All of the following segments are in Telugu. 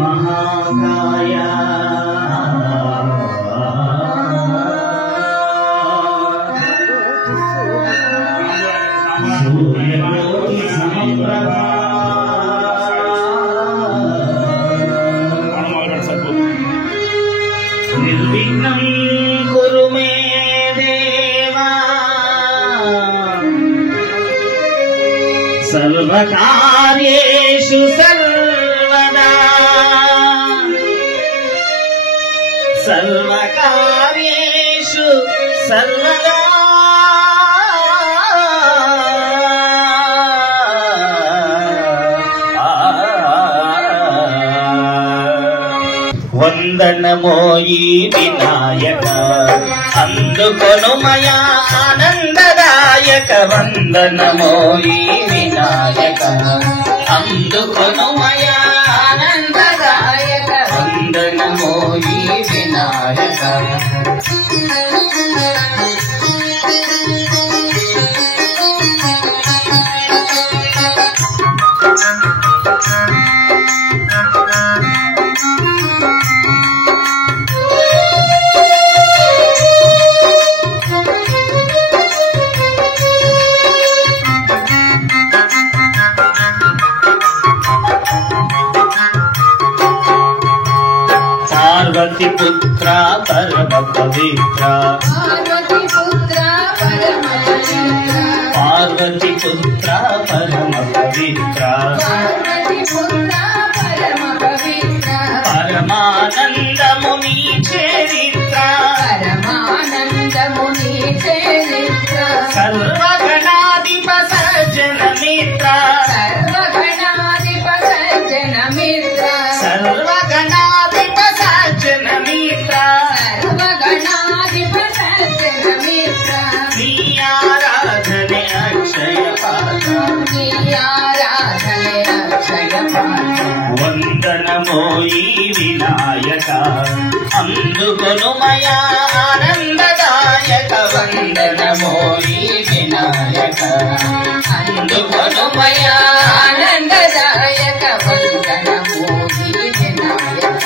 महाकाय सूर्यकोटि समप्रभा निर्विघ्नं कुरु मे देवा सर्वकार्येषु सर्वकार्येषु सर्वदा వందనమోయి వినాయక అందుకొనుమయా ఆనందదాయక వందనమోయి వినాయక అందుకొనుమయా ఆనందదాయక వందనమోయి వినాయక पार्वती पुत्र परम पवित्र पार्वती पुत्र परम पवित्र परमानंद मुनि चरित्र सर्वगणाधिप सज्जन मित्र सर्वगणाधिप सज्जन मित्र नी आराधने अक्षय पाद వందనమోయి వినాయక అందుకొనుమయా ఆనందదాయక వందనమోయి వినాయక అందుకొనుమయా ఆనందదాయక వందనమోయి వినాయక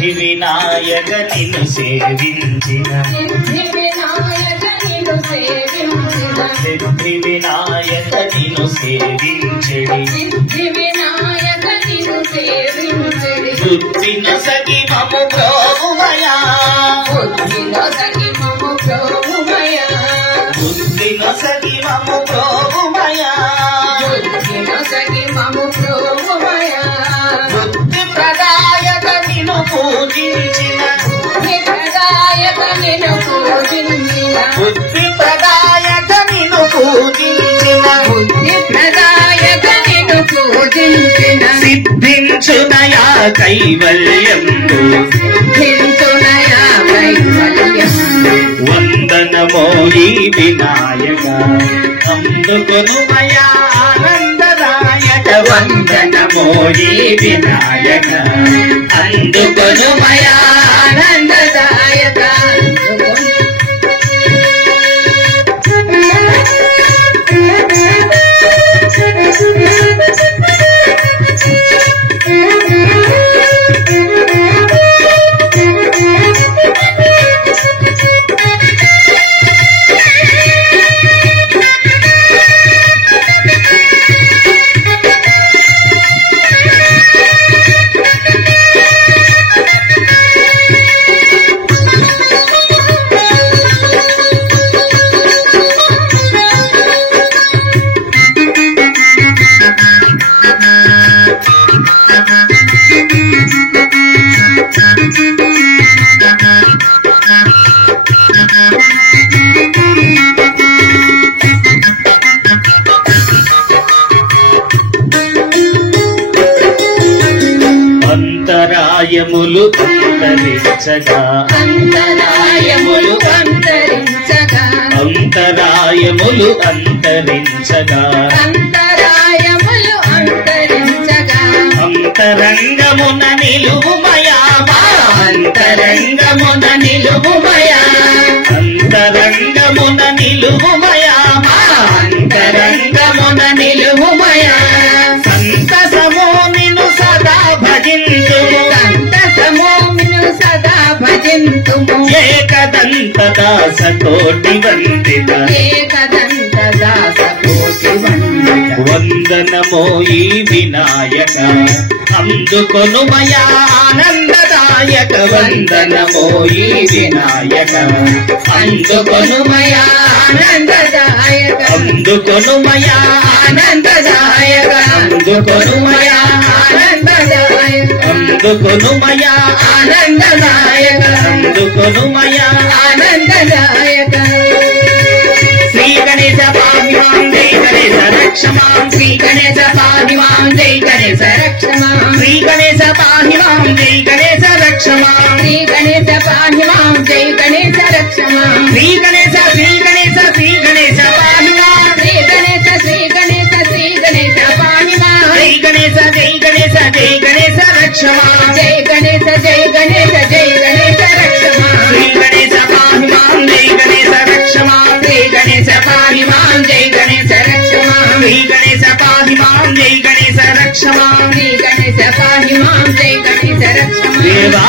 వినాయక నిన్ను సేవించిన సిద్ధి వినాయక నిన్ను సేవించెడి బుద్ధిన సగి మము ప్రోగుమయా బుద్ధిన సగి మము ప్రోగుమయా బుద్ధి ప్రదాయక నిన్ను పూజించిన బుద్ధి ప్రదాయక నిన్ను పూజించిన సిద్ధించునయా కైవల్యం వందనమోయి వినాయక అందుకొనుమయా ఆనందదాయక వందనమోయి వినాయక అందుకొనుమయా ఆనందదాయక అంతరాయములు అంతరించగా అంతరాయములు అంతరించగా అంతరాయములు అంతరించగా అంతరాయములు అంతరించగా అంతరంగమున నిలువుమయా అంతరంగమున నిలువుమయా అంతరంగమున నిలువుమయా అంతరంగమున నిలువుమయా సంతసము నిన్ను సదా భజింతుము సంతసము నిన్ను సదా భజింతుము ఏకదంత దాస కోటి వందిత ఏకదంత దాస కోటి వందిత వందనమో ఈ వినాయక అందుకొనుమయా ఆనందదాయక వందనమో ఈ వినాయక అందుకొనుమయా ఆనందదాయక అందుకొనుమయా ఆనందదాయక అందుకొనుమయా ఆనందదాయక అందుకొనుమయా ఆనందదాయక అందుకొనుమయా ఆనందదాయక శ్రీ గణేశ పాహిమాం జై గణేశ రక్షమాం శ్రీ గణేశ పాహిమాం జై గణేశ రక్షమాం శ్రీ గణేశ పాహిమాం జై గణేశ రక్షమాం శ్రీ గణేశ పాహిమాం జై గణేశ రక్షమాం శ్రీ గణేశ శ్రీ గణేశ శ్రీ గణేశ పాహిమాం శ్రీ గణేశ శ్రీ గణేశ శ్రీ గణేశ పాహిమాం జై గణేశ జై గణేశ జై గణేశ రక్షమాం జై గణేశ జై గణేశ జై గణేశ రక్షమాం శ్రీ గణేశ పాహిమాం జై గణేశ రక్షమాం శ్రీ గణేశ పాహిమాం జై గణేశ రక్షమాం శ్రీ గణేశ పాహిమాం జై గణేశ రక్షమాం శ్రీ గణేశ పాహిమాం జై గణేశ రక్షమాం దేవా